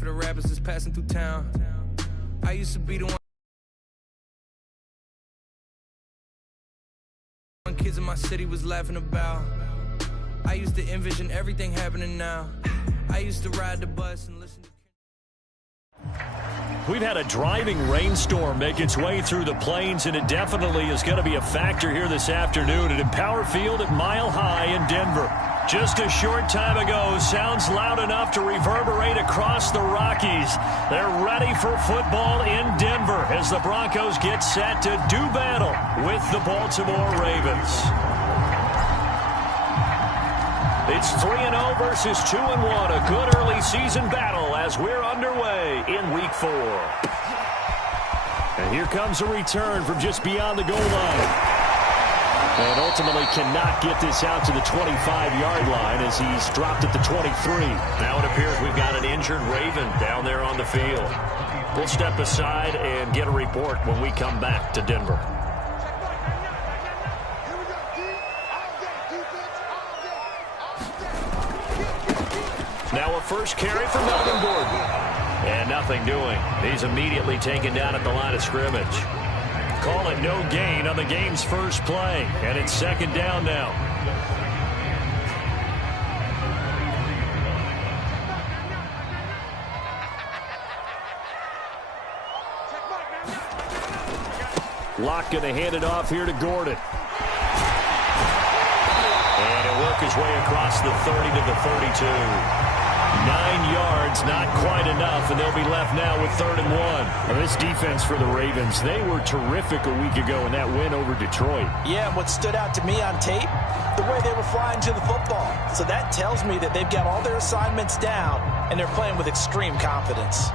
for the rappers that's passing through town. I used to be the one kids in my city was laughing about. I used to envision everything happening now. I used to ride the bus and listen to... We've had a driving rainstorm make its way through the plains, and it definitely is going to be a factor here this afternoon at Empower Field at Mile High in Denver. Just a short time ago, sounds loud enough to reverberate across the Rockies. They're ready for football in Denver as the Broncos get set to do battle with the Baltimore Ravens. It's 3-0 versus 2-1, a good early season battle as we're underway in Week 4. And here comes a return from just beyond the goal line. And ultimately cannot get this out to the 25-yard line as he's dropped at the 23. Now it appears we've got an injured Raven down there on the field. We'll step aside and get a report when we come back to Denver. Now a first carry for Melvin Gordon. And nothing doing. He's immediately taken down at the line of scrimmage. Call it no gain on the game's first play. And it's second down now. Locke going to hand it off here to Gordon. And he'll work his way across the 30 to the 32. 9 yards, not quite enough, and they'll be left now with 3rd and 1. Well, this defense for the Ravens, they were terrific a week ago in that win over Detroit. Yeah, and what stood out to me on tape, the way they were flying to the football. So that tells me that they've got all their assignments down, and they're playing with extreme confidence.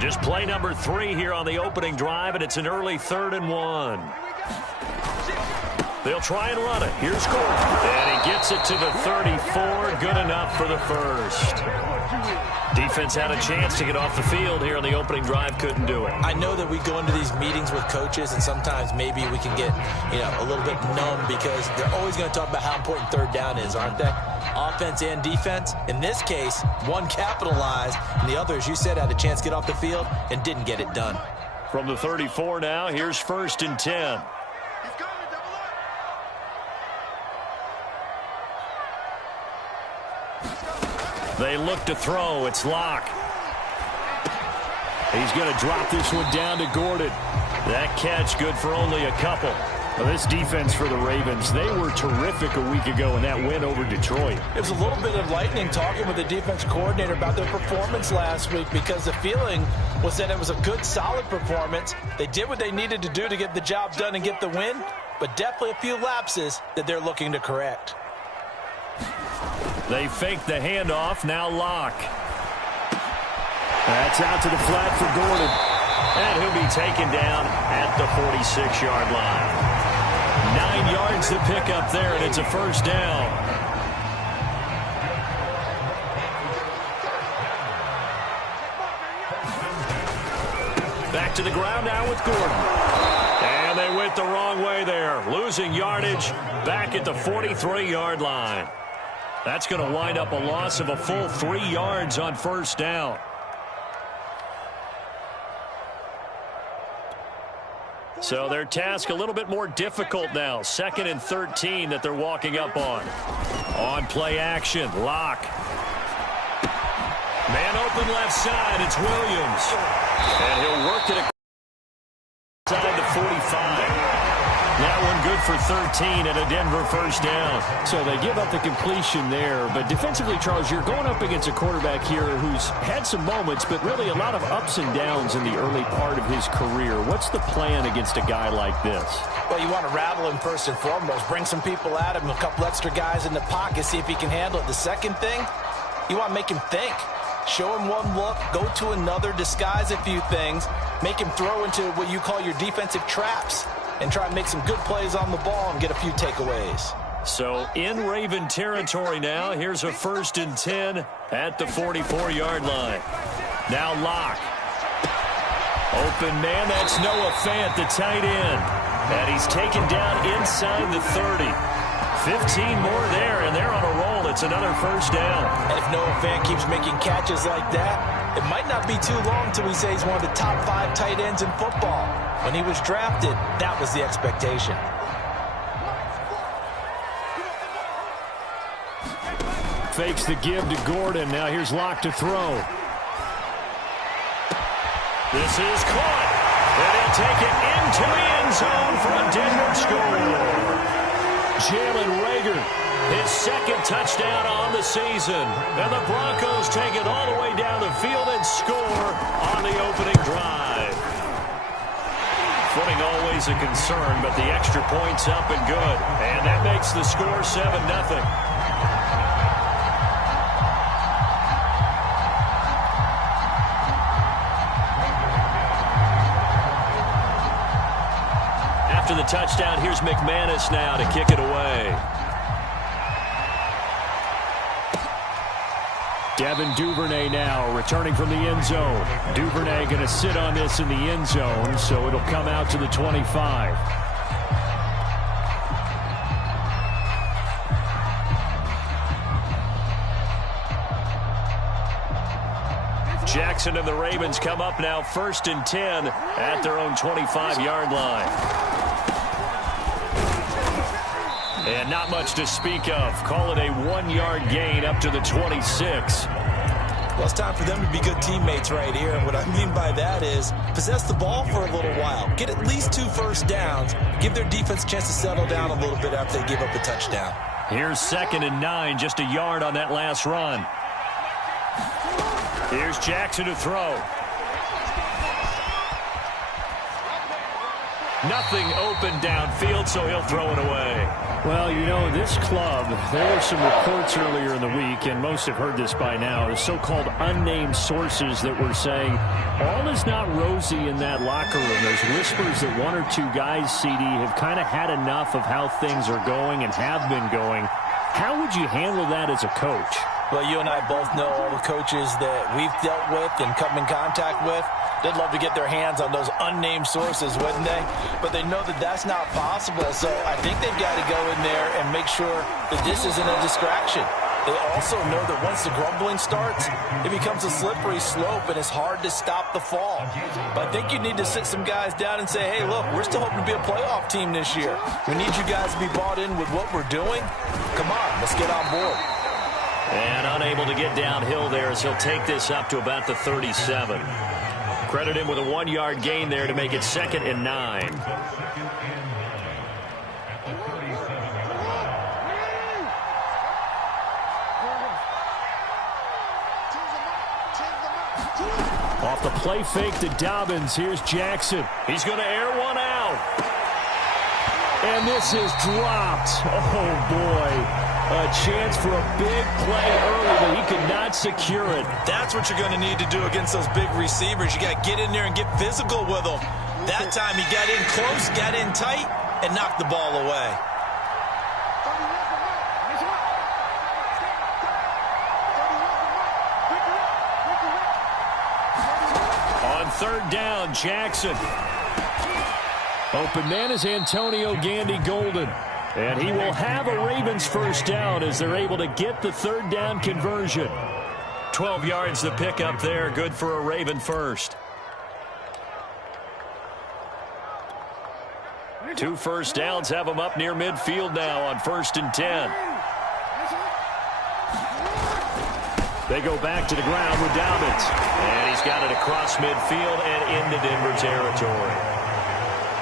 Just play number 3 here on the opening drive, and it's an early 3rd and 1. They'll try and run it. Here's Gordon. And he gets it to the 34. Good enough for the first. Defense had a chance to get off the field here on the opening drive. Couldn't do it. I know that we go into these meetings with coaches, and sometimes maybe we can get, a little bit numb because they're always going to talk about how important 3rd down is, aren't they? Offense and defense. In this case, one capitalized, and the other, as you said, had a chance to get off the field and didn't get it done. From the 34 now, here's 1st and 10. They look to throw. It's Locke. He's going to drop this one down to Gordon. That catch good for only a couple. Well, this defense for the Ravens, they were terrific a week ago in that win over Detroit. It was a little bit of lightning talking with the defense coordinator about their performance last week because the feeling was that it was a good, solid performance. They did what they needed to do to get the job done and get the win, but definitely a few lapses that they're looking to correct. They fake the handoff. Now Locke. That's out to the flat for Gordon. And he'll be taken down at the 46-yard line. 9 yards to pick up there, and it's a first down. Back to the ground now with Gordon. And they went the wrong way there. Losing yardage back at the 43-yard line. That's going to wind up a loss of a full 3 yards on first down. So their task a little bit more difficult now. 2nd and 13 that they're walking up on. On play action, Locke. Man open left side, it's Williams. And he'll work it inside the 45. That one good for 13 and a Denver first down. So they give up the completion there. But defensively, Charles, you're going up against a quarterback here who's had some moments, but really a lot of ups and downs in the early part of his career. What's the plan against a guy like this? Well, you want to rattle him first and foremost. Bring some people at him, a couple extra guys in the pocket, see if he can handle it. The second thing, you want to make him think. Show him one look, go to another, disguise a few things, make him throw into what you call your defensive traps, and try and make some good plays on the ball and get a few takeaways. So in Raven territory now. Here's a 1st and 10 at the 44-yard line. Now Locke. Open man, that's Noah Fant, the tight end. And he's taken down inside the 30. 15 more there, and they're on a roll. It's another 1st down. And if Noah Fant keeps making catches like that, it might not be too long till we say he's one of the top 5 tight ends in football. When he was drafted, that was the expectation. Fakes the give to Gordon. Now here's Locke to throw. This is caught. And they'll take it into the end zone for a Denver score. Jalen Reagor, his 2nd touchdown on the season. And the Broncos take it all the way down the field and score on the opening drive. Footing always a concern, but the extra point's up and good. And that makes the score 7-0. After the touchdown, here's McManus now to kick it away. Devin Duvernay now returning from the end zone. Duvernay going to sit on this in the end zone, so it'll come out to the 25. Jackson and the Ravens come up now 1st and 10 at their own 25-yard line. And not much to speak of. Call it a 1-yard gain up to the 26. Well, it's time for them to be good teammates right here. And what I mean by that is possess the ball for a little while. Get at least 2 first downs. Give their defense a chance to settle down a little bit after they give up a touchdown. Here's 2nd and 9, just a yard on that last run. Here's Jackson to throw. Nothing open downfield, so he'll throw it away. Well, you know, this club, there were some reports earlier in the week, and most have heard this by now, the so-called unnamed sources that were saying all is not rosy in that locker room. There's whispers that 1 or 2 guys, CD, have kind of had enough of how things are going and have been going. How would you handle that as a coach? Well, you and I both know all the coaches that we've dealt with and come in contact with. They'd love to get their hands on those unnamed sources, wouldn't they? But they know that that's not possible, so I think they've got to go in there and make sure that this isn't a distraction. They also know that once the grumbling starts, it becomes a slippery slope, and it's hard to stop the fall. But I think you need to sit some guys down and say, hey, look, we're still hoping to be a playoff team this year. We need you guys to be bought in with what we're doing. Come on, let's get on board. And unable to get downhill there as he'll take this up to about the 37. Credit him with a 1-yard gain there to make it 2nd and 9. Off the play fake to Dobbins. Here's Jackson. He's going to air one out. And this is dropped. Oh, boy. A chance for a big play early, but he could not secure it. That's what you're going to need to do against those big receivers. You got to get in there and get physical with them. That time he got in close, got in tight, and knocked the ball away. On 3rd down, Jackson. Open man is Antonio Gandy Golden. And he will have a Ravens 1st down as they're able to get the 3rd down conversion. 12 yards to pick up there. Good for a Raven 1st. 2 first downs have them up near midfield now on 1st and 10. They go back to the ground with Dobbins. And he's got it across midfield and into Denver territory.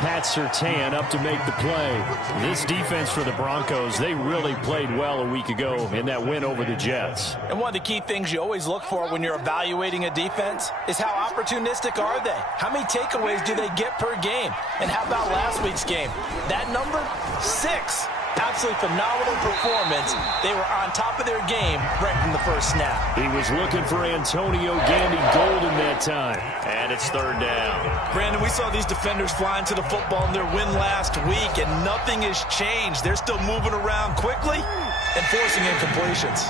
Pat Surtain up to make the play. This defense for the Broncos, they really played well a week ago in that win over the Jets. And one of the key things you always look for when you're evaluating a defense is how opportunistic are they? How many takeaways do they get per game? And how about last week's game? That number, 6. Absolutely phenomenal performance. They were on top of their game right from the first snap. He was looking for Antonio Gandy-Golden that time. And it's third down. Brandon, we saw these defenders flying to the football in their win last week, and nothing has changed. They're still moving around quickly and forcing incompletions.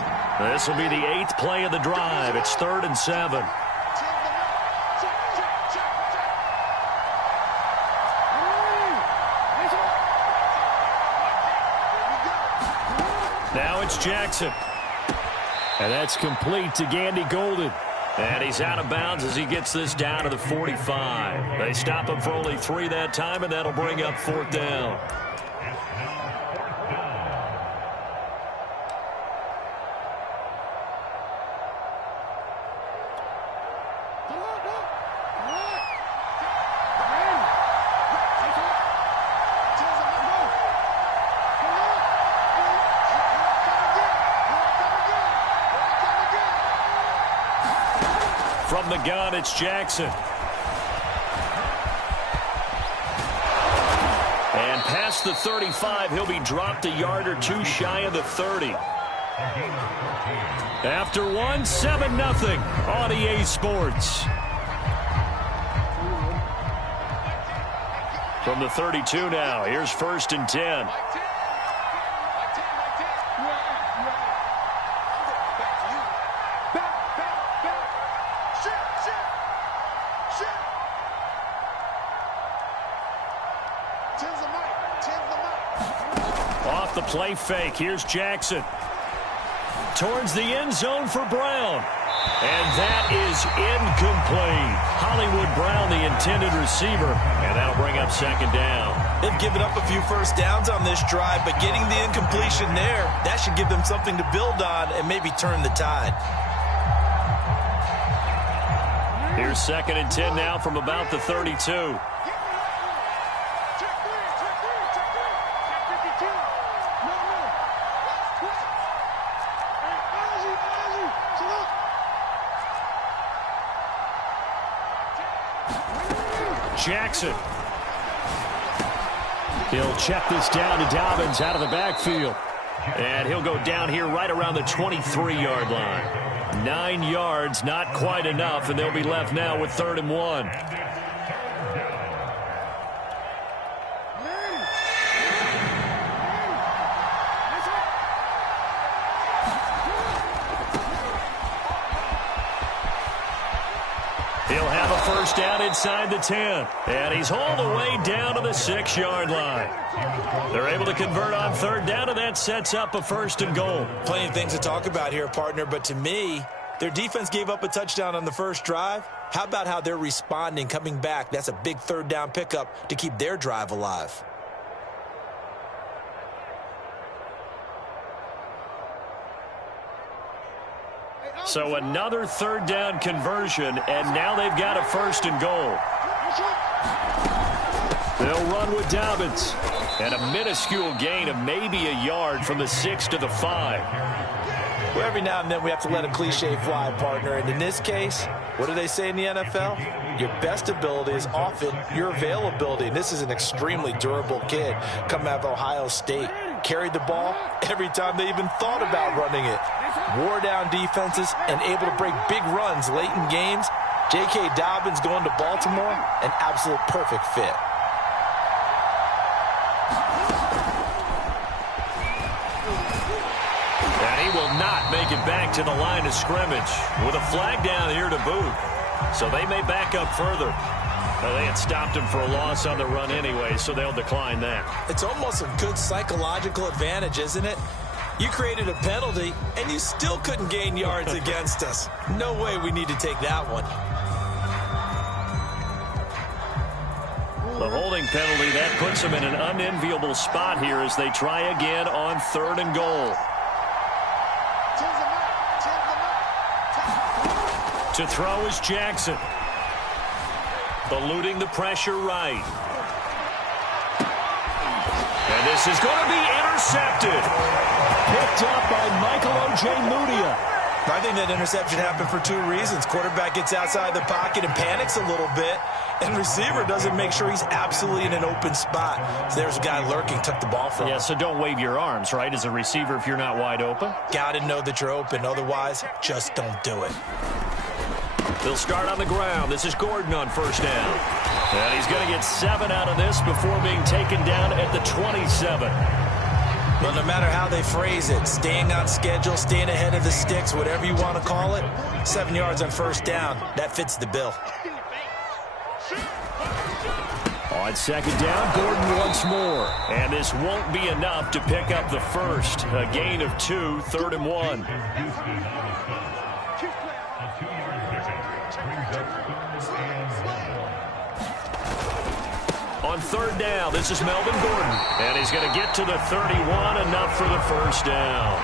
This will be the 8th play of the drive. It's 3rd and 7. Now it's Jackson. And that's complete to Gandy-Golden. And he's out of bounds as he gets this down to the 45. They stop him for only 3 that time, and that'll bring up 4th down. From the gun, it's Jackson. And past the 35, he'll be dropped a yard or 2 shy of the 30. After 1, 7-0 on EA Sports. From the 32 now, here's 1st and 10. Off the play fake, here's Jackson. Towards the end zone for Brown. And that is incomplete. Hollywood Brown, the intended receiver. And that'll bring up 2nd down. They've given up a few first downs on this drive, but getting the incompletion there, that should give them something to build on and maybe turn the tide. Here's 2nd and 10 now from about the 32. Jackson. He'll check this down to Dobbins out of the backfield. And he'll go down here right around the 23-yard line. 9 yards, not quite enough, and they'll be left now with 3rd and 1. He'll have a first down inside the 10. And he's hauled away down to the 6-yard line. They're able to convert on 3rd down, and that sets up a 1st and goal. Plenty of things to talk about here, partner, but to me, their defense gave up a touchdown on the first drive. How about how they're responding, coming back? That's a big 3rd down pickup to keep their drive alive. So another 3rd down conversion, and now they've got a 1st and goal. They'll run with Dobbins. And a minuscule gain of maybe a yard from the 6 to the 5. Well, every now and then we have to let a cliche fly, partner. And in this case, what do they say in the NFL? Your best ability is often your availability. And this is an extremely durable kid coming out of Ohio State. Carried the ball every time they even thought about running it. Wore down defenses and able to break big runs late in games. J.K. Dobbins going to Baltimore, an absolute perfect fit. And he will not make it back to the line of scrimmage with a flag down here to boot. So they may back up further. Well, they had stopped him for a loss on the run anyway, so they'll decline that. It's almost a good psychological advantage, isn't it? You created a penalty, and you still couldn't gain yards against us. No way we need to take that one. The holding penalty, that puts them in an unenviable spot here as they try again on 3rd and goal. To throw is Jackson. Eluding the pressure right. And this is going to be intercepted. Picked up by Michael O.J. Mudia. I think that interception happened for two reasons. Quarterback gets outside the pocket and panics a little bit, and receiver doesn't make sure he's absolutely in an open spot. So there's a guy lurking, took the ball from him. Yeah, so don't wave your arms, right, as a receiver if you're not wide open. Got to know that you're open. Otherwise, just don't do it. They'll start on the ground. This is Gordon on first down. And he's going to get 7 out of this before being taken down at the 27. Well, no matter how they phrase it, staying on schedule, staying ahead of the sticks, whatever you want to call it, 7 yards on first down, that fits the bill. On second down, Gordon once more. And this won't be enough to pick up the first. A gain of 2, 3rd and 1. On third down, this is Melvin Gordon. And he's going to get to the 31, enough for the first down.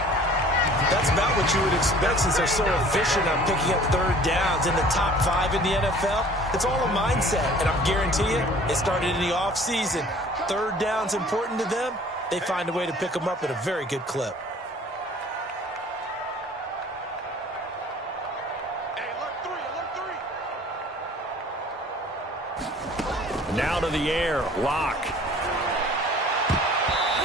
That's about what you would expect since they're so efficient on picking up third downs in the top 5 in the NFL. It's all a mindset, and I guarantee you, it started in the offseason. Third down's important to them. They find a way to pick them up at a very good clip. Now to the air, Locke.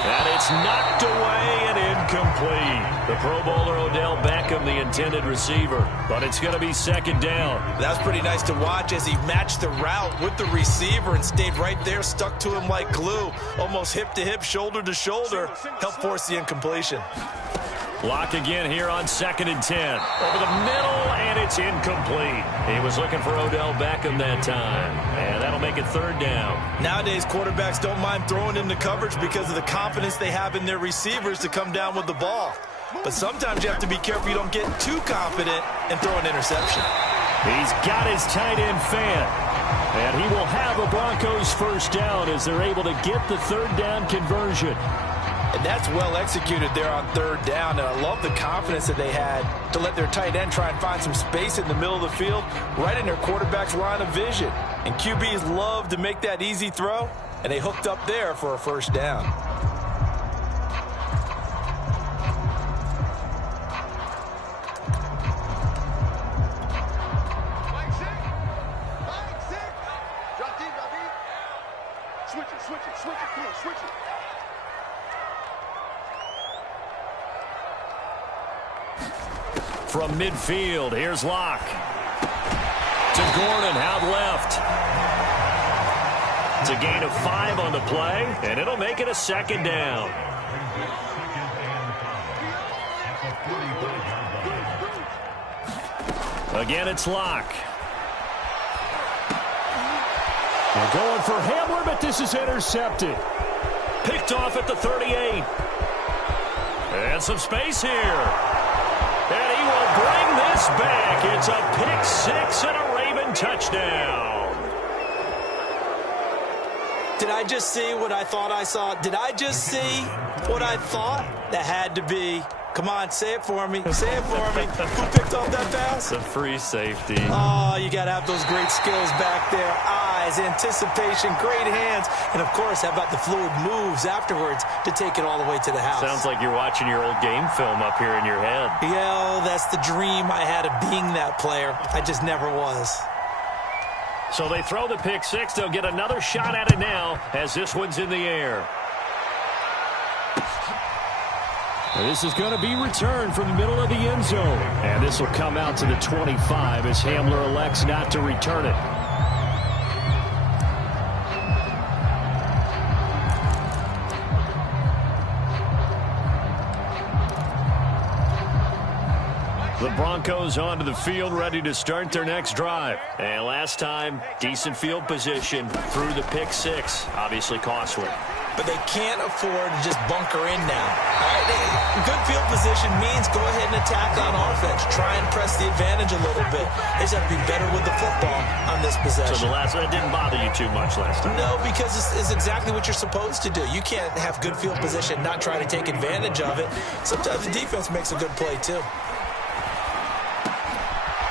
And it's knocked away and incomplete. The Pro Bowler Odell Beckham, the intended receiver. But it's going to be second down. That's pretty nice to watch as he matched the route with the receiver and stayed right there, stuck to him like glue. Almost hip to hip, shoulder to shoulder. Helped force the incompletion. Locke again here on 2nd and 10. Over the middle, and it's incomplete. He was looking for Odell Beckham that time. And that'll make it third down. Nowadays, quarterbacks don't mind throwing into coverage because of the confidence they have in their receivers to come down with the ball. But sometimes you have to be careful you don't get too confident and throw an interception. He's got his tight end fan. And he will have a Broncos first down as they're able to get the third down conversion. And that's well executed there on third down. And I love the confidence that they had to let their tight end try and find some space in the middle of the field, right in their quarterback's line of vision. And QBs love to make that easy throw, and they hooked up there for a first down. From midfield, here's Locke. To Gordon, out left. It's a gain of 5 on the play, and it'll make it a second down. Again, it's Locke. They're going for Hamler, but this is intercepted. Picked off at the 38. And some space here. And he will bring this back. It's a pick 6 and a Raven touchdown. Did I just see what I thought I saw? Did I just see what I thought? That had to be. Come on, say it for me. Say it for me. Who picked off that pass? It's a free safety. Oh, you got to have those great skills back there. Eyes, anticipation, great hands. And, of course, how about the fluid moves afterwards to take it all the way to the house? Sounds like you're watching your old game film up here in your head. Yeah, that's the dream I had of being that player. I just never was. So they throw the pick 6. They'll get another shot at it now as this one's in the air. This is going to be returned from the middle of the end zone. And this will come out to the 25 as Hamler elects not to return it. The Broncos onto the field, ready to start their next drive. And last time, decent field position through the pick 6. Obviously costly. But they can't afford to just bunker in now. All right, good field position means go ahead and attack on offense. Try and press the advantage a little bit. They just have to be better with the football on this possession. So the last one didn't bother you too much last time? No, because it's exactly what you're supposed to do. You can't have good field position, not try to take advantage of it. Sometimes the defense makes a good play, too.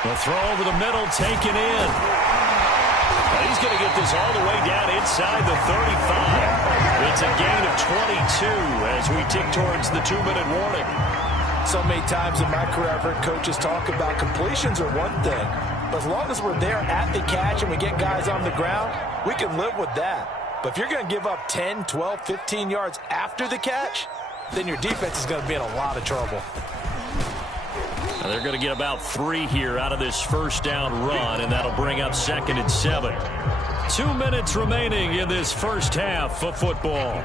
The throw over the middle, taken in. He's going to get this all the way down inside the 35. It's a gain of 22 as we tick towards the 2-minute warning. So many times in my career, I've heard coaches talk about completions are one thing. But as long as we're there at the catch and we get guys on the ground, we can live with that. But if you're going to give up 10, 12, 15 yards after the catch, then your defense is going to be in a lot of trouble. Now they're going to get about 3 here out of this first down run, and that'll bring up 2nd and 7. 2 minutes remaining in this first half of football.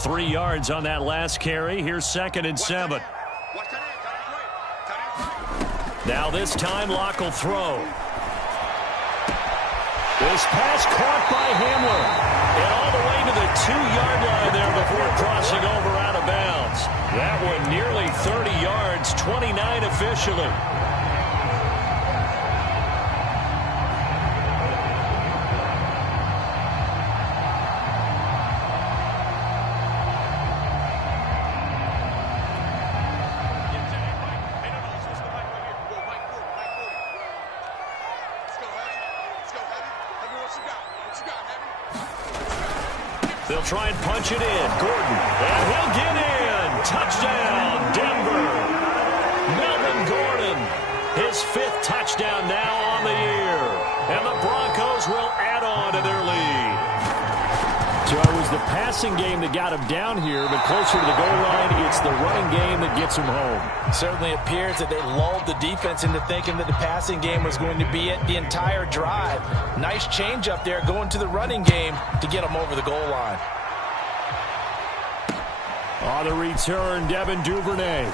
Three yards on that last carry. Here's 2nd and 7. Now this time Locke will throw. This pass caught by Hamler. And all the way to the 2-yard line there before crossing over out of bounds. That one nearly 30 yards, 29 officially. They'll try and punch it in. Gordon. And he'll get in. Touchdown, Denver. Melvin Gordon. His 5th touchdown now on the year. And the Broncos will add on to their lead. So it was the passing game that got him down here, but closer to the goal line, it's the running game that gets him home. Certainly appears that they lulled the defense into thinking that the passing game was going to be it the entire drive. Nice change up there going to the running game to get them over the goal line. On the return, Devin Duvernay.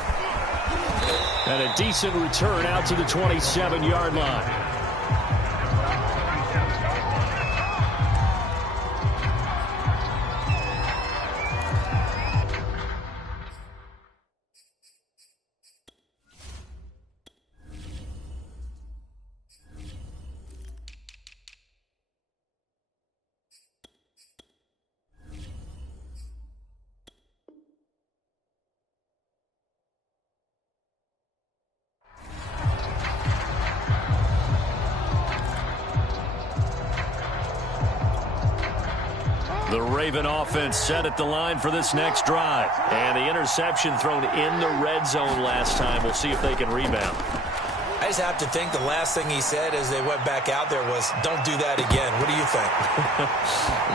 And a decent return out to the 27-yard line. The Raven offense set at the line for this next drive. And the interception thrown in the red zone last time. We'll see if they can rebound. I just have to think the last thing he said as they went back out there was, don't do that again. What do you think?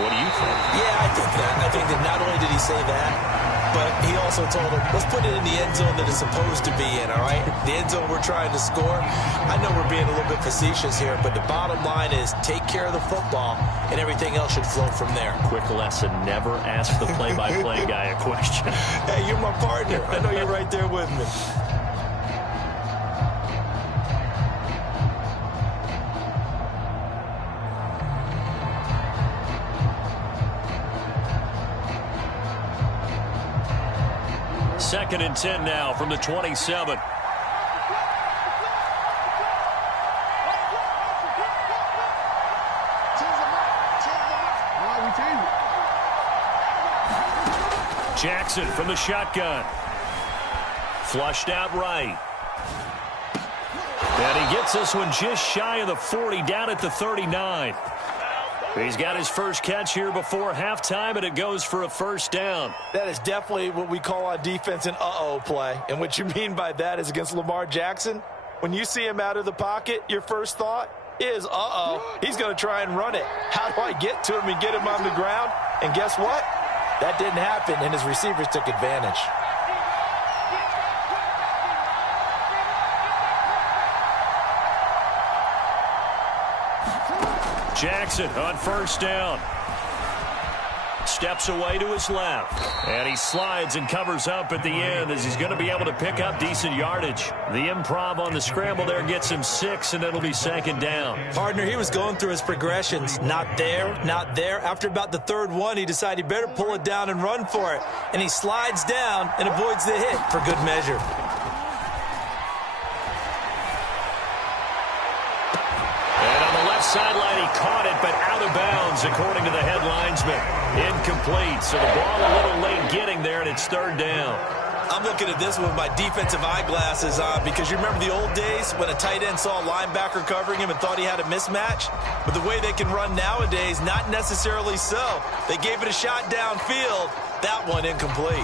What do you think? Yeah, I think that. I think that not only did he say that, but he also told him, let's put it in the end zone that it's supposed to be in, all right? The end zone we're trying to score. I know we're being a little bit facetious here, but the bottom line is take care of the football, and everything else should flow from there. Quick lesson, never ask the play-by-play guy a question. Hey, you're my partner. I know you're right there with me. Second and 10 now from the 27. Jackson from the shotgun. Flushed out right. And he gets this one just shy of the 40, down at the 39. He's got his first catch here before halftime, and it goes for a first down. That is definitely what we call on defense an uh-oh play. And what you mean by that is against Lamar Jackson, when you see him out of the pocket, your first thought is, uh-oh, he's going to try and run it. How do I get to him and get him on the ground? And guess what? That didn't happen, and his receivers took advantage. Jackson on first down. Steps away to his left. And he slides and covers up at the end as he's going to be able to pick up decent yardage. The improv on the scramble there gets him 6, and it'll be second down. Partner, he was going through his progressions. Not there, not there. After about the third one, he decided he better pull it down and run for it. And he slides down and avoids the hit for good measure. sideline. He caught it, but out of bounds, according to the head linesman. Incomplete. So the ball a little late getting there, and it's third down. I'm looking at this with my defensive eyeglasses on because you remember the old days when a tight end saw a linebacker covering him and thought he had a mismatch? But the way they can run nowadays, not necessarily so. They gave it a shot downfield. That one incomplete.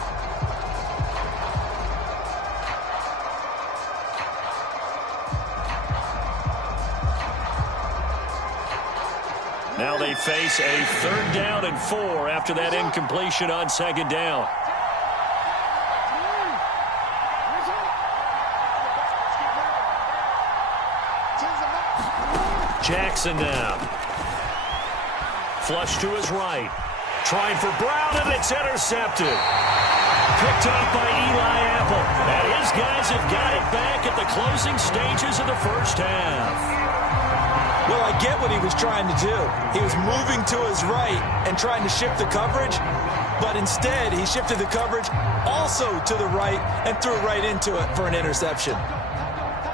Now they face a 3rd down and 4 after that incompletion on 2nd down. Jackson now. Flush to his right. Trying for Brown, and it's intercepted. Picked up by Eli Apple. And his guys have got it back at the closing stages of the first half. Well, I get what he was trying to do. He was moving to his right and trying to shift the coverage, but instead he shifted the coverage also to the right and threw it right into it for an interception.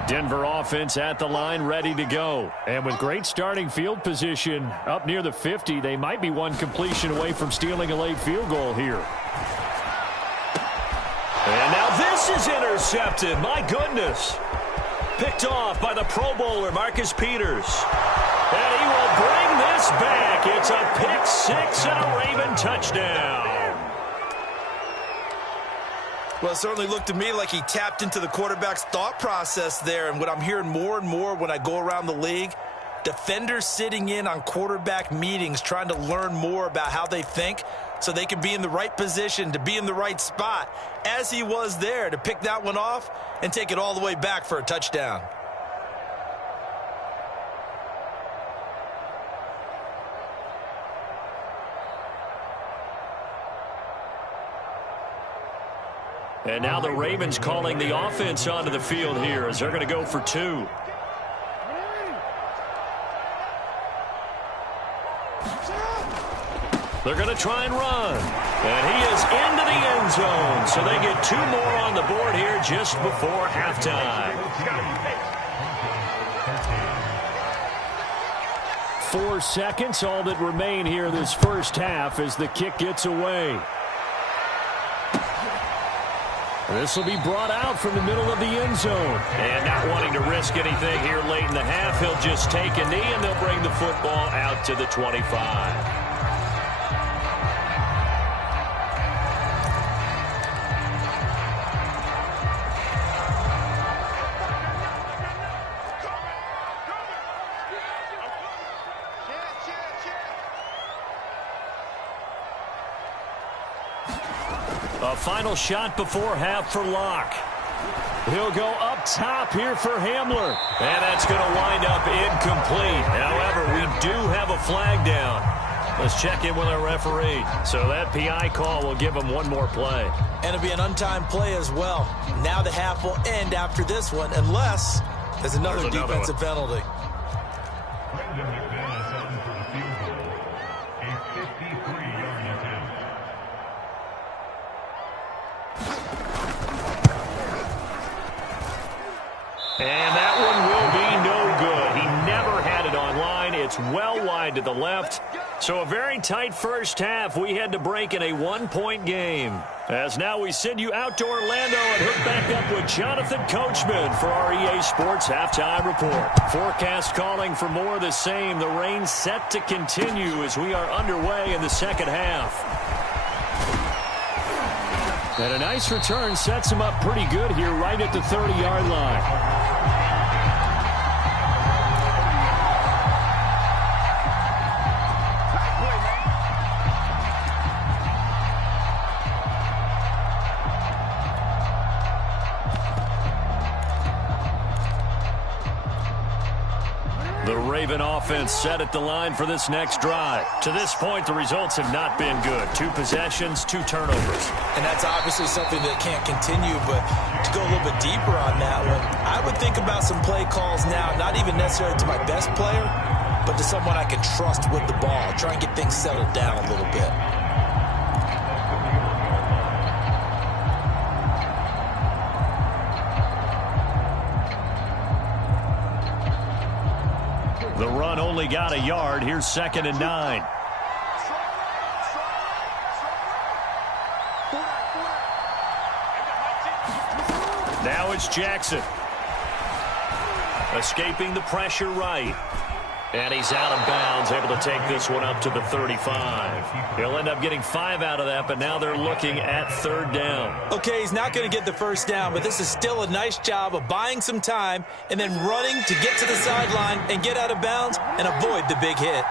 Denver offense at the line, ready to go. And with great starting field position up near the 50, they might be one completion away from stealing a late field goal here. And now this is intercepted. My goodness. Picked off by the Pro Bowler, Marcus Peters. And he will bring this back. It's a pick six and a Raven touchdown. Well, it certainly looked to me like he tapped into the quarterback's thought process there. And what I'm hearing more and more when I go around the league, defenders sitting in on quarterback meetings trying to learn more about how they think so they can be in the right position to be in the right spot, as he was there to pick that one off and take it all the way back for a touchdown. And now the Ravens calling the offense onto the field here as they're going to go for 2. They're going to try and run. And he is into the end zone. So they get 2 more on the board here just before halftime. 4 seconds, all that remain here this first half as the kick gets away. This will be brought out from the middle of the end zone. And not wanting to risk anything here late in the half, he'll just take a knee and they'll bring the football out to the 25. A final shot before half for Locke. He'll go up top here for Hamler. And that's going to wind up incomplete. However, we do have a flag down. Let's check in with our referee. So that PI call will give him one more play. And it'll be an untimed play as well. Now the half will end after this one unless there's another defensive penalty. And that one will be no good. He never had it on line. It's well wide to the left. So a very tight first half. We had to break in a 1-point game. As now we send you out to Orlando and hook back up with Jonathan Coachman for our EA Sports Halftime Report. Forecast calling for more of the same. The rain set to continue as we are underway in the second half. And a nice return sets him up pretty good here right at the 30-yard line. The Raven offense set at the line for this next drive. To this point, the results have not been good. 2 possessions, 2 turnovers. And that's obviously something that can't continue, but to go a little bit deeper on that one, I would think about some play calls now, not even necessarily to my best player, but to someone I can trust with the ball. Try and get things settled down a little bit. The run only got a yard. Here's 2nd and 9. Now it's Jackson. Escaping the pressure right. And he's out of bounds, able to take this one up to the 35. He'll end up getting 5 out of that, but now they're looking at 3rd down. Okay, he's not going to get the first down, but this is still a nice job of buying some time and then running to get to the sideline and get out of bounds and avoid the big hit.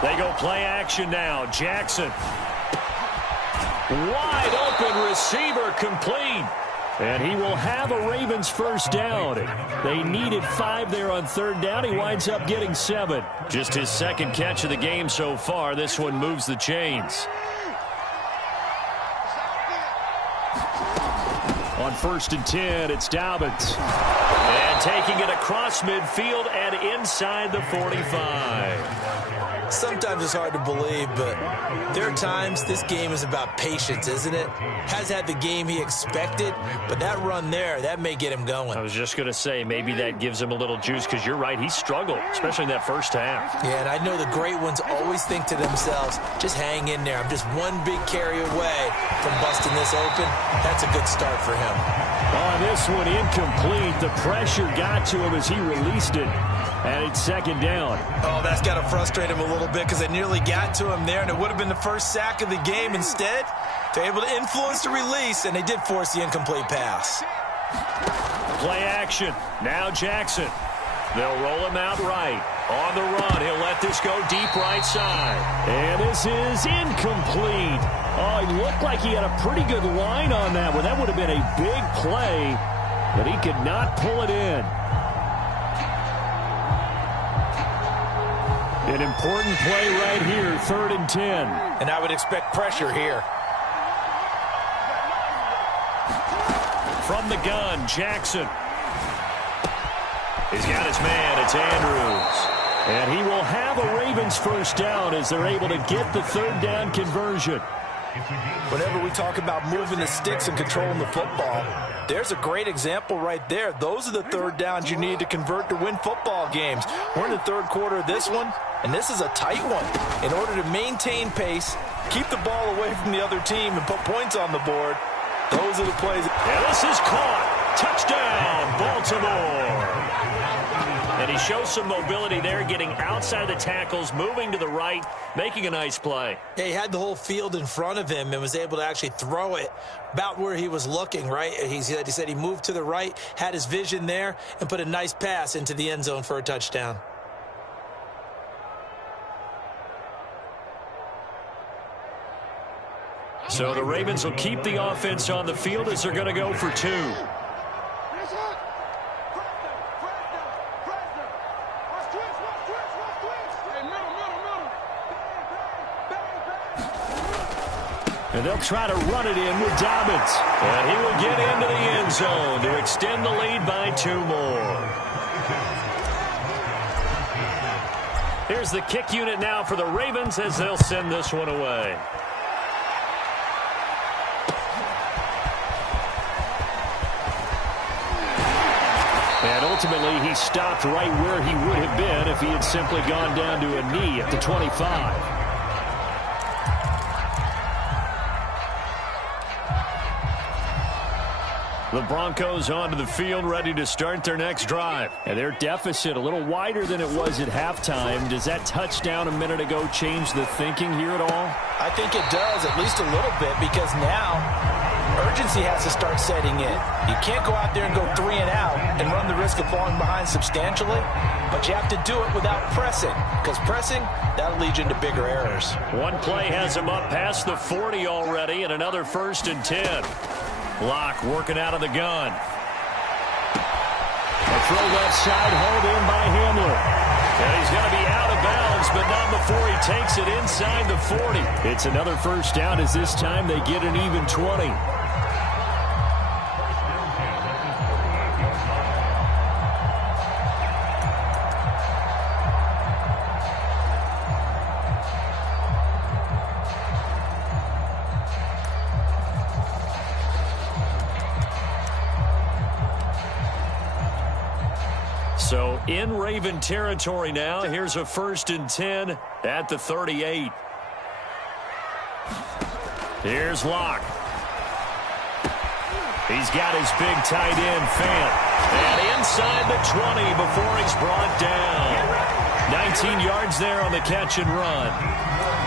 They go play action now. Jackson. Wide open receiver, complete. And he will have a Ravens first down. They needed 5 there on 3rd down. He winds up getting 7. Just his 2nd catch of the game so far. This one moves the chains. On 1st and 10, it's Dobbins. And taking it across midfield and inside the 45. Sometimes it's hard to believe, but there are times this game is about patience, isn't it? Has had the game he expected, but that run there, that may get him going. I was just going to say, maybe that gives him a little juice, because you're right, he struggled, especially in that first half. Yeah, and I know the great ones always think to themselves, just hang in there. I'm just one big carry away from busting this open. That's a good start for him. On this one, incomplete. The pressure got to him as he released it. And it's 2nd down. Oh, that's got to frustrate him a little bit because it nearly got to him there, and it would have been the first sack of the game. Instead, they're able to influence the release, and they did force the incomplete pass. Play action. Now Jackson. They'll roll him out right. On the run, he'll let this go deep right side. And this is incomplete. Oh, he looked like he had a pretty good line on that one. That would have been a big play, but he could not pull it in. An important play right here, 3rd and 10. And I would expect pressure here. From the gun, Jackson. He's got his man. It's Andrews. And he will have a Ravens first down as they're able to get the 3rd down conversion. Whenever we talk about moving the sticks and controlling the football, there's a great example right there. Those are the 3rd downs you need to convert to win football games. We're in the 3rd quarter of this one, and this is a tight one. In order to maintain pace, keep the ball away from the other team, and put points on the board, those are the plays. And this is caught. Touchdown, Baltimore. And he shows some mobility there, getting outside the tackles, moving to the right, making a nice play. Yeah, he had the whole field in front of him and was able to actually throw it about where he was looking, right? He said he moved to the right, had his vision there, and put a nice pass into the end zone for a touchdown. So the Ravens will keep the offense on the field as they're going to go for 2. And they'll try to run it in with Dobbins. And he will get into the end zone to extend the lead by 2 more. Here's the kick unit now for the Ravens as they'll send this one away. And ultimately, he stopped right where he would have been if he had simply gone down to a knee at the 25. The Broncos onto the field, ready to start their next drive. And their deficit a little wider than it was at halftime. Does that touchdown a minute ago change the thinking here at all? I think it does, at least a little bit, because now urgency has to start setting in. You can't go out there and go 3 and out and run the risk of falling behind substantially, but you have to do it without pressing, because pressing, that'll lead you into bigger errors. One play has him up past the 40 already, and another 1st and 10. Locke working out of the gun. A throw left side, hauled in by Hamler. And he's going to be out of bounds, but not before he takes it inside the 40. It's another first down as this time they get an even 20. So in Raven territory now. Here's a 1st and 10 at the 38. Here's Locke. He's got his big tight end, Fant. And inside the 20 before he's brought down. 19 yards there on the catch and run.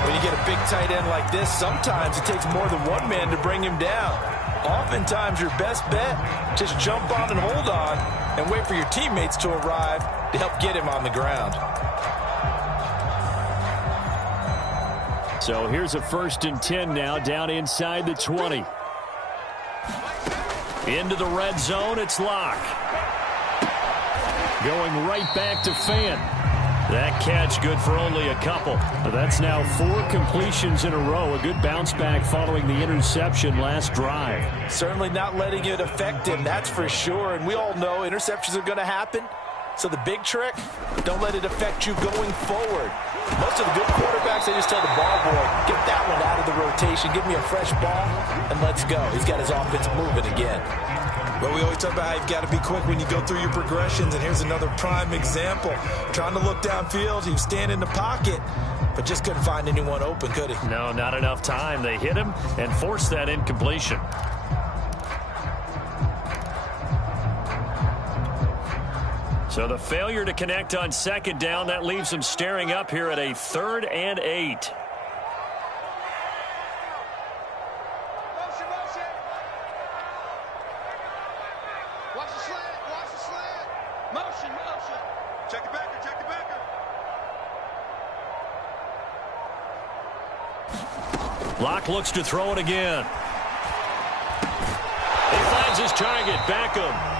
When you get a big tight end like this, sometimes it takes more than one man to bring him down. Oftentimes your best bet, just jump on and hold on and wait for your teammates to arrive to help get him on the ground. So here's a 1st and 10 now down inside the 20. Into the red zone, it's Locke. Going right back to Fant. That catch good for only a couple. That's now 4 completions in a row. A good bounce back following the interception last drive. Certainly not letting it affect him, that's for sure. And we all know interceptions are going to happen. So the big trick, don't let it affect you going forward. Most of the good quarterbacks, they just tell the ball boy, get that one out of the rotation, give me a fresh ball, and let's go. He's got his offense moving again. But we always talk about how you've got to be quick when you go through your progressions, and here's another prime example. Trying to look downfield, he was standing in the pocket, but just couldn't find anyone open, could he? No, not enough time. They hit him and forced that incompletion. So the failure to connect on 2nd down, that leaves them staring up here at a 3rd and 8. Watch the slant, watch the slant. Motion, motion. Check the backer, check the backer. Locke looks to throw it again. He finds his target, Beckham.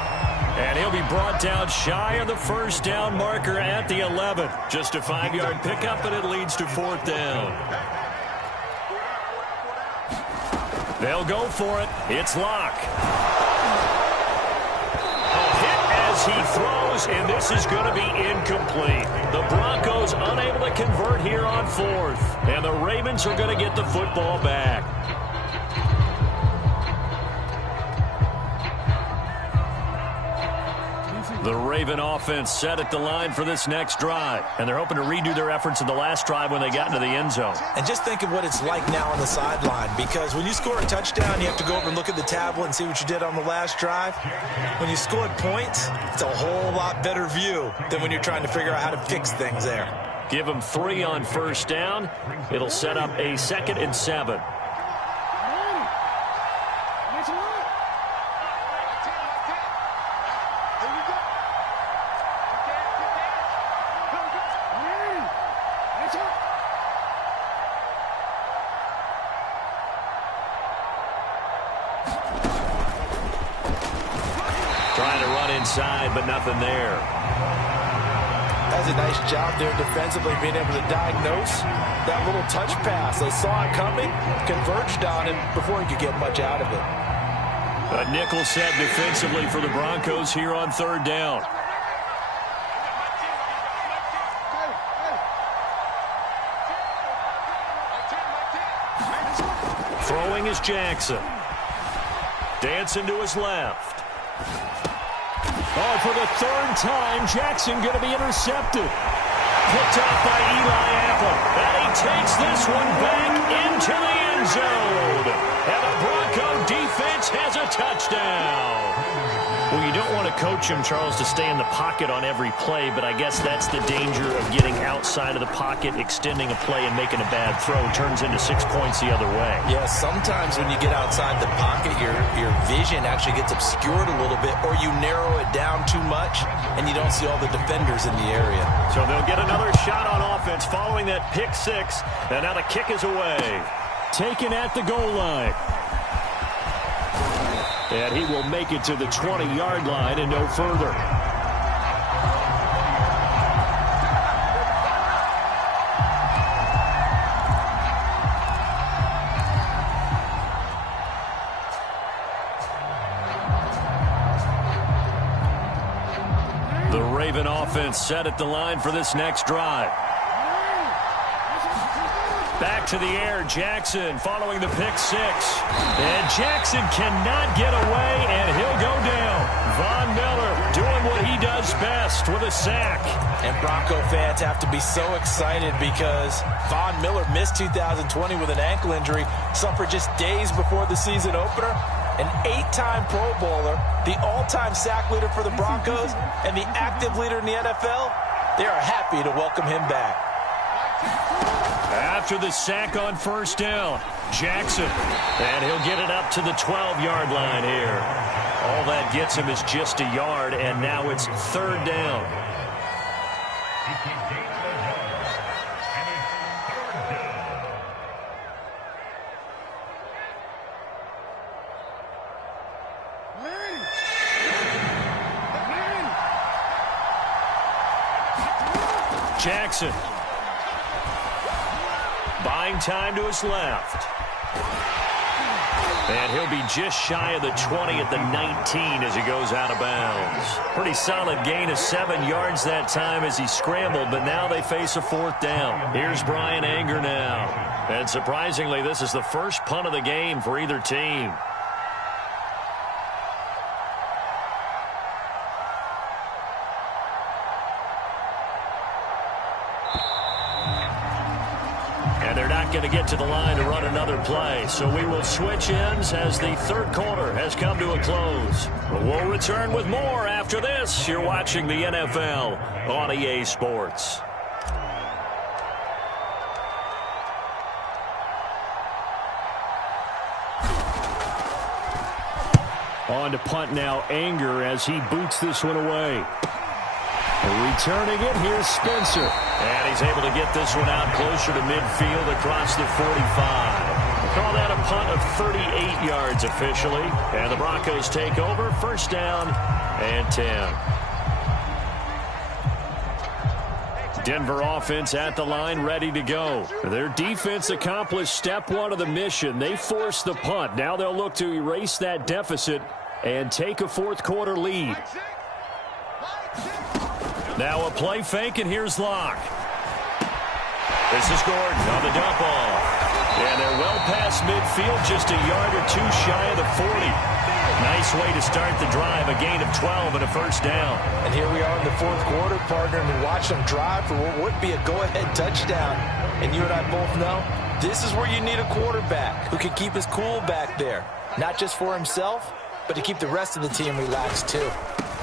And he'll be brought down shy of the 1st down marker at the 11. Just a 5-yard pickup, and it leads to 4th down. They'll go for it. It's Locke. A hit as he throws, and this is going to be incomplete. The Broncos unable to convert here on 4th. And the Ravens are going to get the football back. The Raven offense set at the line for this next drive. And they're hoping to redo their efforts in the last drive when they got into the end zone. And just think of what it's like now on the sideline, because when you score a touchdown, you have to go over and look at the tablet and see what you did on the last drive. When you scored points, it's a whole lot better view than when you're trying to figure out how to fix things there. Give them 3 on 1st down. It'll set up a 2nd and 7. Trying to run inside, but nothing there. That's a nice job there defensively, being able to diagnose that little touch pass. They saw it coming, converged on him before he could get much out of it. A nickel set defensively for the Broncos here on 3rd down. Throwing is Jackson. Dancing to his left. Oh, for the 3rd time, Jackson going to be intercepted. Picked off by Eli Apple. And he takes this one back into the end zone. And the Bronco defense has a touchdown. Well, you don't want to coach him, Charles, to stay in the pocket on every play, but I guess that's the danger of getting outside of the pocket, extending a play and making a bad throw. Turns into 6 points the other way. Yeah, sometimes when you get outside the pocket, your vision actually gets obscured a little bit, or you narrow it down too much, and you don't see all the defenders in the area. So they'll get another shot on offense following that pick 6, and now the kick is away. Taken at the goal line. And he will make it to the 20-yard line and no further. The Raven offense set at the line for this next drive. Back to the air, Jackson following the pick six. And Jackson cannot get away, and he'll go down. Von Miller doing what he does best with a sack. And Bronco fans have to be so excited because Von Miller missed 2020 with an ankle injury, suffered just days before the season opener. An 8-time Pro Bowler, the all-time sack leader for the Broncos, and the active leader in the NFL. They are happy to welcome him back. After the sack on first down, Jackson. And he'll get it up to the 12-yard line here. All that gets him is just a yard, and now it's third down. Jackson. Buying time to his left. And he'll be just shy of the 20 at the 19 as he goes out of bounds. Pretty solid gain of 7 yards that time as he scrambled, but now they face a fourth down. Here's Bryan Anger now. And surprisingly, this is the first punt of the game for either team. Going to get to the line to run another play, so we will switch ends as the third quarter has come to a close. We'll return with more after this. You're watching the NFL on EA Sports. On to punt now, Anger as he boots this one away. Returning it, here's Spencer. And he's able to get this one out closer to midfield across the 45. We'll call that a punt of 38 yards officially. And the Broncos take over, first down and 10. Denver offense at the line, ready to go. Their defense accomplished step one of the mission. They forced the punt. Now they'll look to erase that deficit and take a fourth quarter lead. Now a play fake, and here's Locke. This is Gordon on the dump off. And they're well past midfield, just a yard or two shy of the 40. Nice way to start the drive, a gain of 12 and a first down. And here we are in the fourth quarter, partner, and we watch them drive for what would be a go-ahead touchdown. And you and I both know this is where you need a quarterback who can keep his cool back there. Not just for himself, but to keep the rest of the team relaxed too.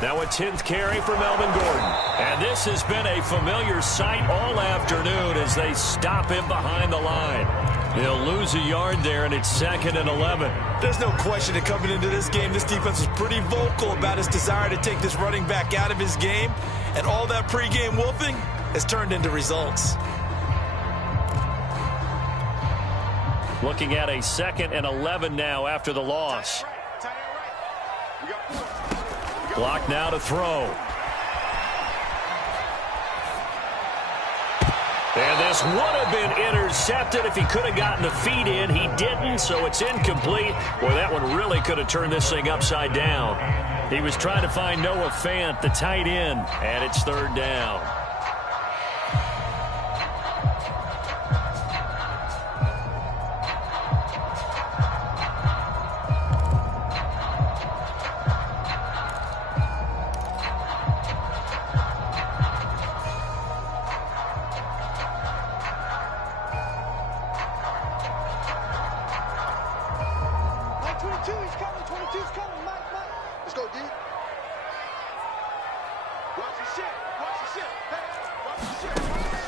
Now a 10th carry for Melvin Gordon. And this has been a familiar sight all afternoon as they stop him behind the line. He'll lose a yard there, and it's 2nd and 11. There's no question that coming into this game, this defense was pretty vocal about his desire to take this running back out of his game. And all that pregame wolfing has turned into results. Looking at a 2nd and 11 now after the loss. Block now to throw. And this would have been intercepted if he could have gotten the feet in. He didn't, so it's incomplete. Boy, that one really could have turned this thing upside down. He was trying to find Noah Fant, the tight end, and it's third down.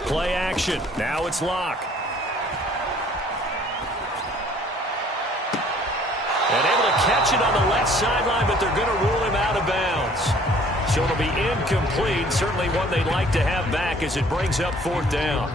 Play action. Now it's Locke. And able to catch it on the left sideline, but they're going to rule him out of bounds. So it'll be incomplete. Certainly one they'd like to have back as it brings up fourth down.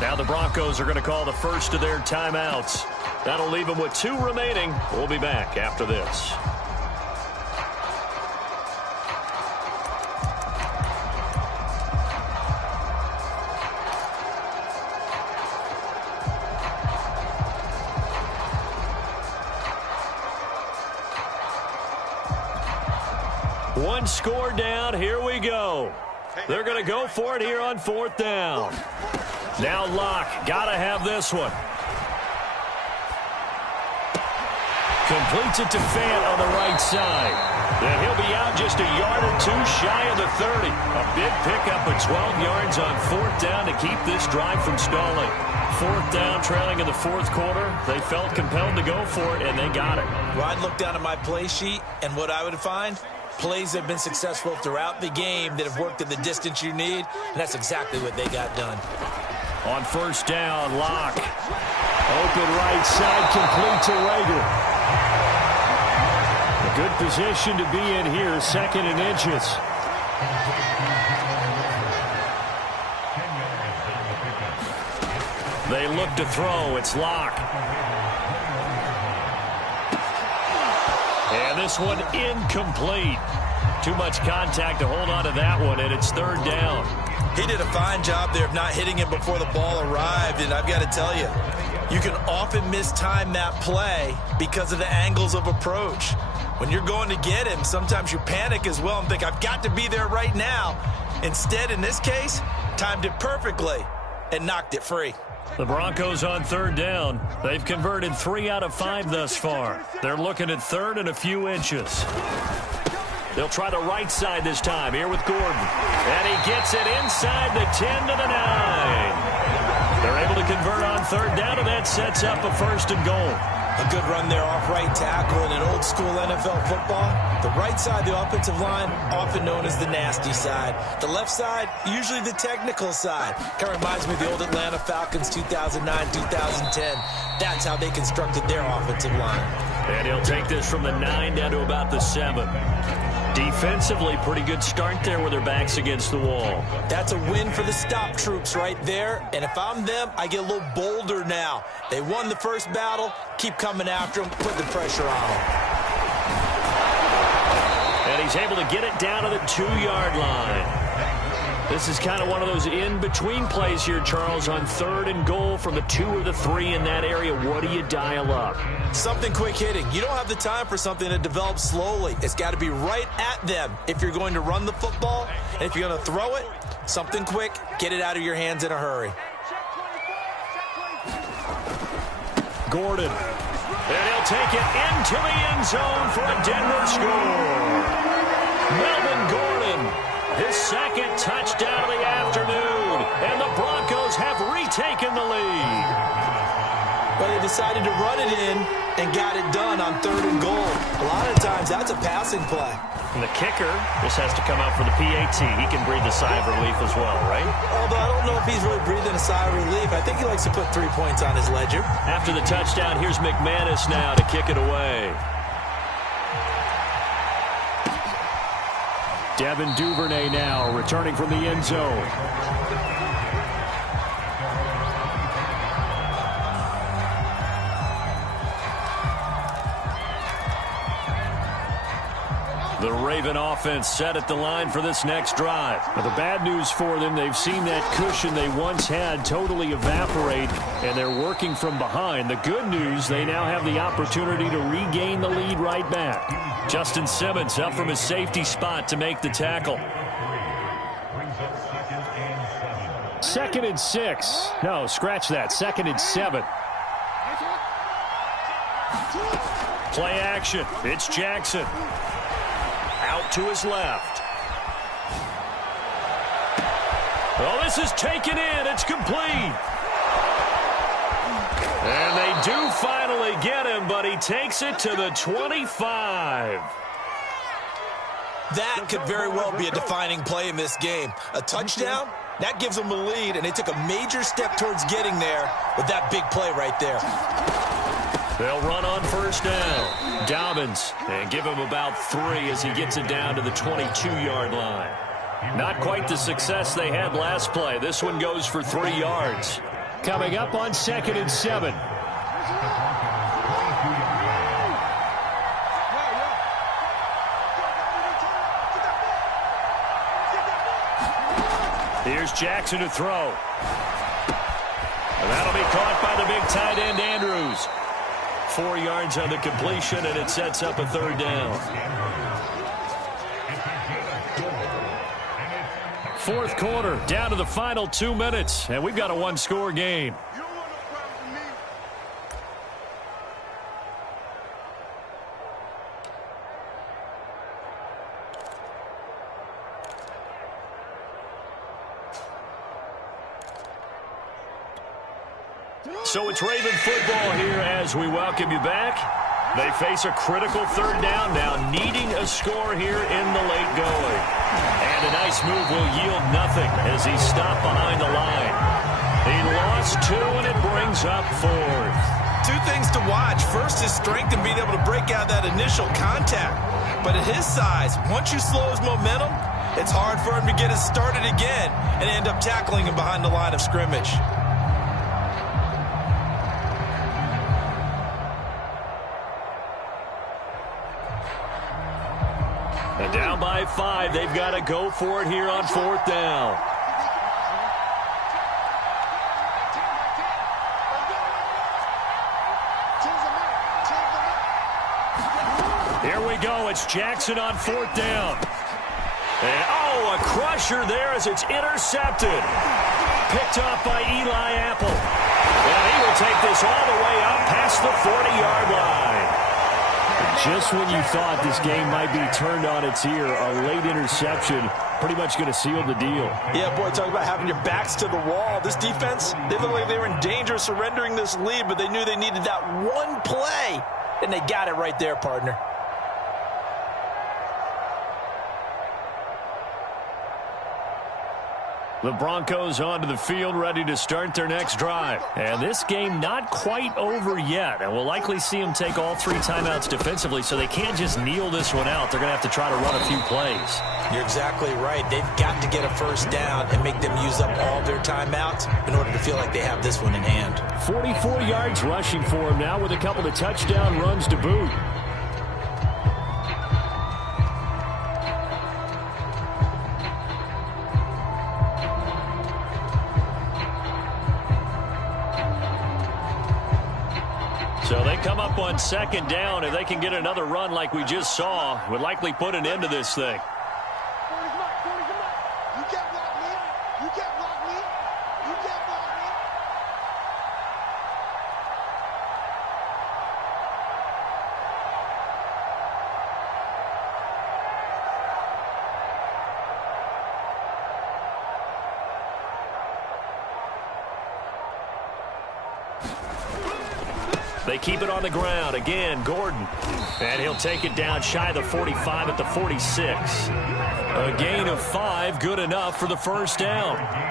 Now the Broncos are going to call the first of their timeouts. That'll leave them with 2 remaining. We'll be back after this. One score down. Here we go. They're going to go for it here on 4th down. Now Locke. Got to have this one. Completes it to Fant on the right side. Then he'll be out just a yard or 2 shy of the 30. A big pickup of 12 yards on 4th down to keep this drive from stalling. 4th down, trailing in the 4th quarter. They felt compelled to go for it, and they got it. Well, I'd look down at my play sheet, and what I would find, plays have been successful throughout the game that have worked at the distance you need, and that's exactly what they got done. On 1st down, Locke. Open right side, complete to Reagor. A good position to be in here, 2nd and inches. They look to throw. It's Locke. And this one incomplete. Too much contact to hold on to that one, and it's 3rd down. He did a fine job there of not hitting him before the ball arrived, and I've got to tell you, you can often mistime that play because of the angles of approach. When you're going to get him, sometimes you panic as well and think, I've got to be there right now. Instead, in this case, timed it perfectly and knocked it free. The Broncos on 3rd down. They've converted 3 out of 5 thus far. They're looking at 3rd and a few inches. They'll try the right side this time here with Gordon. And he gets it inside the 10 to the 9. They're able to convert on 3rd down, and that sets up a 1st and goal. A good run there off right tackle in an old school NFL football. The right side, the offensive line, often known as the nasty side. The left side, usually the technical side. Kind of reminds me of the old Atlanta Falcons 2009-2010. That's how they constructed their offensive line. And he'll take this from the 9 down to about the 7. Defensively, pretty good start there with their backs against the wall. That's a win for the stop troops right there. And if I'm them, I get a little bolder now. They won the first battle. Keep coming after them. Put the pressure on them. And he's able to get it down to the 2-yard line. This is kind of one of those in-between plays here, Charles, on 3rd and goal from the 2 or the 3 in that area. What do you dial up? Something quick hitting. You don't have the time for something that develops slowly. It's got to be right at them if you're going to run the football. And if you're going to throw it, something quick, get it out of your hands in a hurry. Gordon. And he'll take it into the end zone for a Denver score. Melvin Gordon. His 2nd touchdown of the afternoon, and the Broncos have retaken the lead. Well, they decided to run it in and got it done on 3rd and goal. A lot of times, that's a passing play. And the kicker just has to come out for the PAT. He can breathe a sigh of relief as well, right? Although I don't know if he's really breathing a sigh of relief. I think he likes to put 3 points on his ledger. After the touchdown, here's McManus now to kick it away. Devin Duvernay now returning from the end zone. The Raven offense set at the line for this next drive. But the bad news for them, they've seen that cushion they once had totally evaporate, and they're working from behind. The good news, they now have the opportunity to regain the lead right back. Justin Simmons up from his safety spot to make the tackle. 2nd and 6. No, scratch that. 2nd and 7. Play action. It's Jackson. Out to his left. Oh, this is taken in. It's complete. And they do finally get him, but he takes it to the 25. That could very well be a defining play in this game. A touchdown, that gives them the lead, and they took a major step towards getting there with that big play right there. They'll run on 1st down. Dobbins, and give him about 3 as he gets it down to the 22-yard line. Not quite the success they had last play. This one goes for 3 yards. Coming up on 2nd and 7. Here's Jackson to throw. And that'll be caught by the big tight end, Andrews. 4 yards on the completion, and it sets up a 3rd down. 4th quarter, down to the final 2 minutes, and we've got a 1-score game. So it's Raven football here as we welcome you back. They face a critical 3rd down now, needing a score here in the late going. And a nice move will yield nothing as he's stopped behind the line. He lost 2, and it brings up 4th. 2 things to watch. First, his strength and being able to break out that initial contact. But at his size, once you slow his momentum, it's hard for him to get it started again and end up tackling him behind the line of scrimmage. And down by 5, they've got to go for it here on 4th down. Here we go. It's Jackson on 4th down. And, oh, a crusher there as it's intercepted. Picked up by Eli Apple. And he will take this all the way up past the 40-yard line. Just when you thought this game might be turned on its ear, a late interception pretty much going to seal the deal. Yeah, boy, talk about having your backs to the wall. This defense, they looked like they were in danger of surrendering this lead, but they knew they needed that one play, and they got it right there, partner. The Broncos onto the field, ready to start their next drive. And this game not quite over yet. And we'll likely see them take all 3 timeouts defensively, so they can't just kneel this one out. They're going to have to try to run a few plays. You're exactly right. They've got to get a 1st down and make them use up all their timeouts in order to feel like they have this one in hand. 44 yards rushing for him now with a couple of touchdown runs to boot. So they come up on 2nd down. If they can get another run like we just saw, would likely put an end to this thing. They keep it on the ground. Again, Gordon. And he'll take it down shy of the 45 at the 46. A gain of 5, good enough for the 1st down.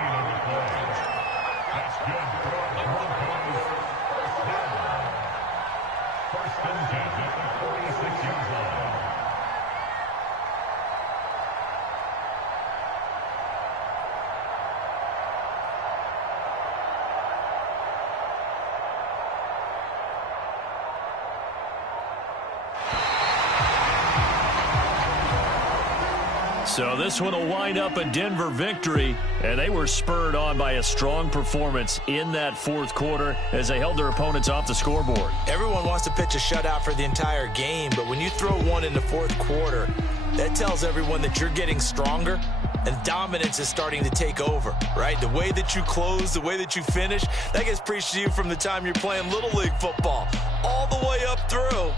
So this one will wind up a Denver victory, and they were spurred on by a strong performance in that 4th quarter as they held their opponents off the scoreboard. Everyone wants to pitch a shutout for the entire game, but when you throw one in the 4th quarter, that tells everyone that you're getting stronger and dominance is starting to take over, right? The way that you close, the way that you finish, that gets preached to you from the time you're playing Little League football all the way up through,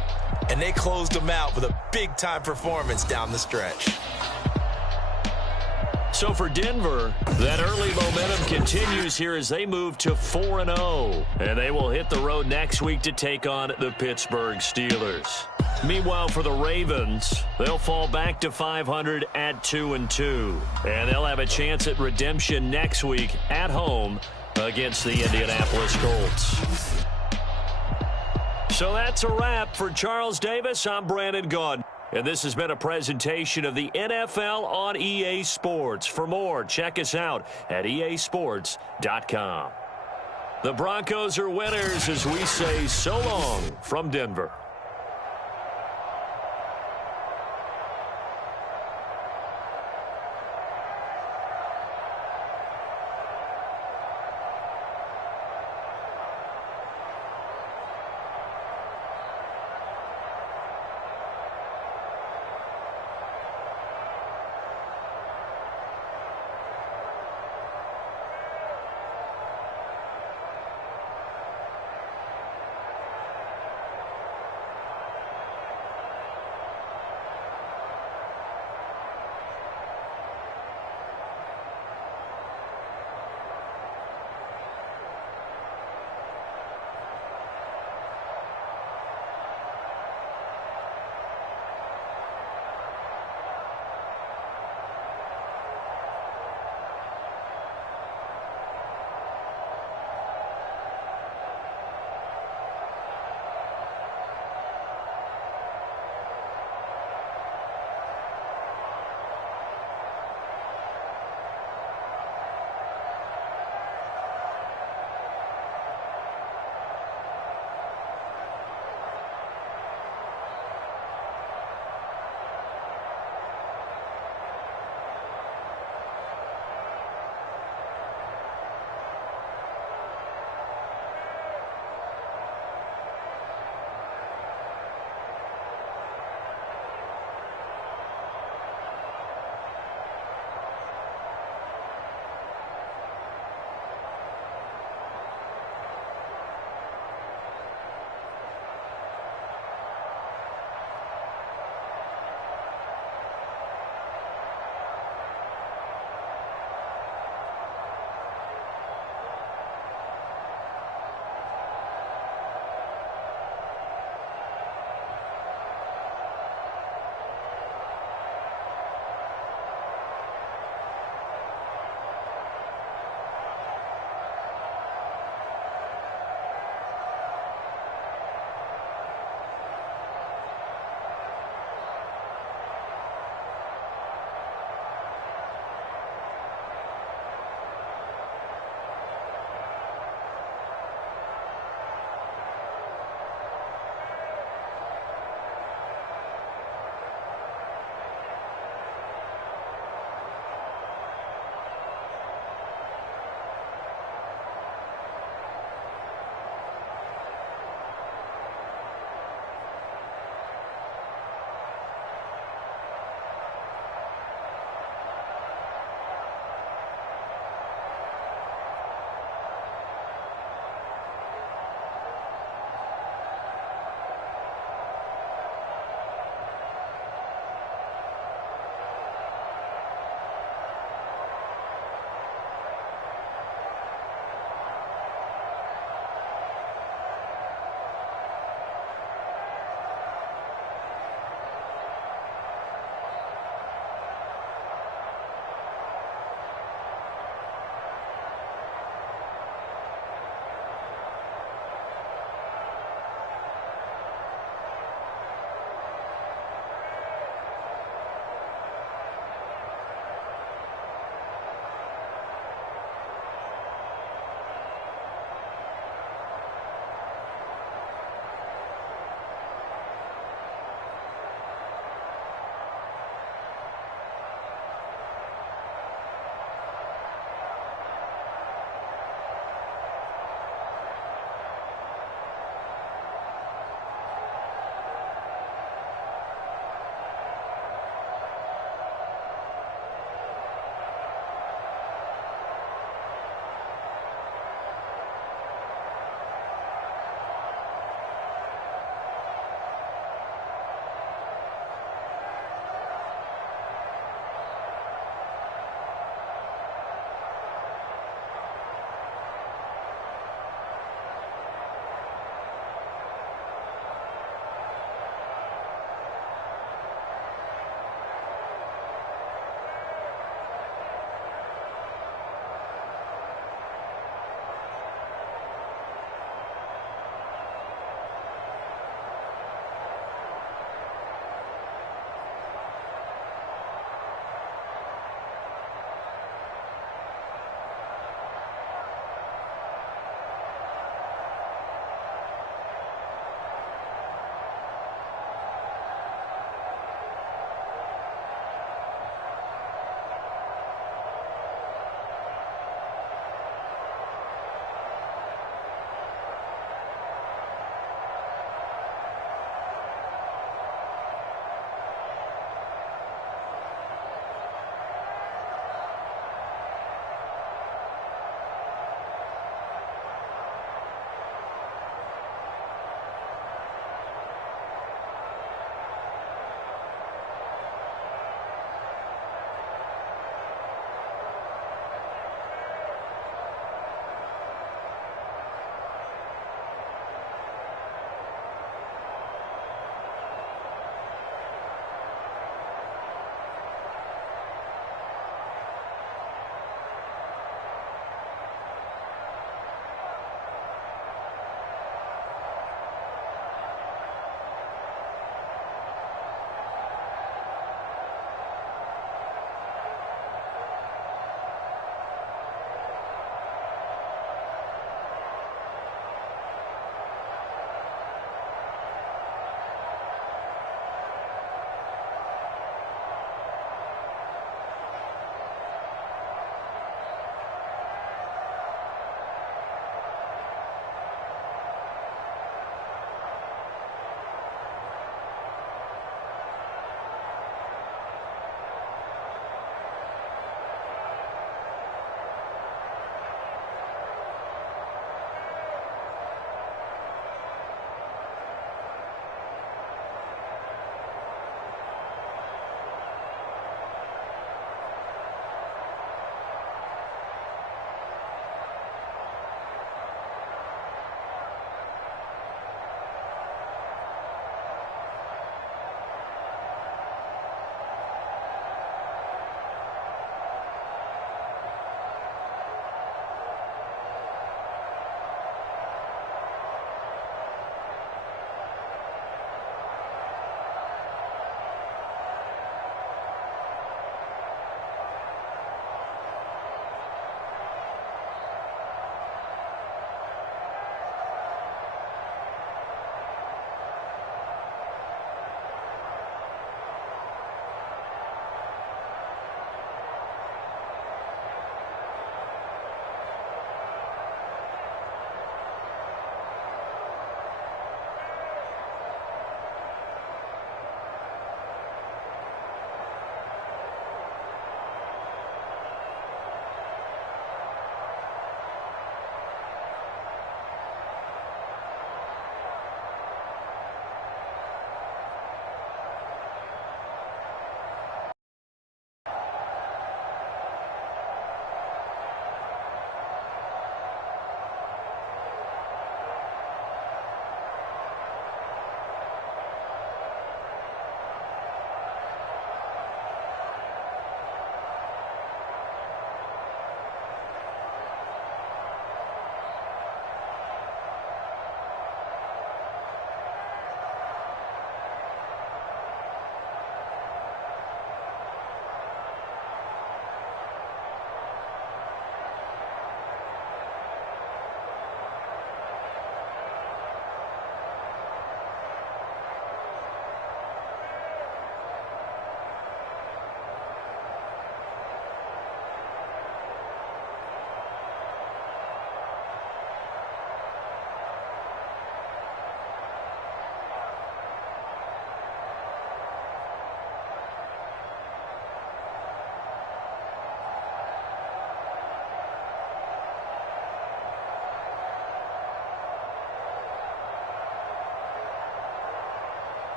and they closed them out with a big-time performance down the stretch. So for Denver, that early momentum continues here as they move to 4-0. And they will hit the road next week to take on the Pittsburgh Steelers. Meanwhile, for the Ravens, they'll fall back to 500 at 2-2. And they'll have a chance at redemption next week at home against the Indianapolis Colts. So that's a wrap for Charles Davis. I'm Brandon Gaudin. And this has been a presentation of the NFL on EA Sports. For more, check us out at easports.com. The Broncos are winners as we say so long from Denver.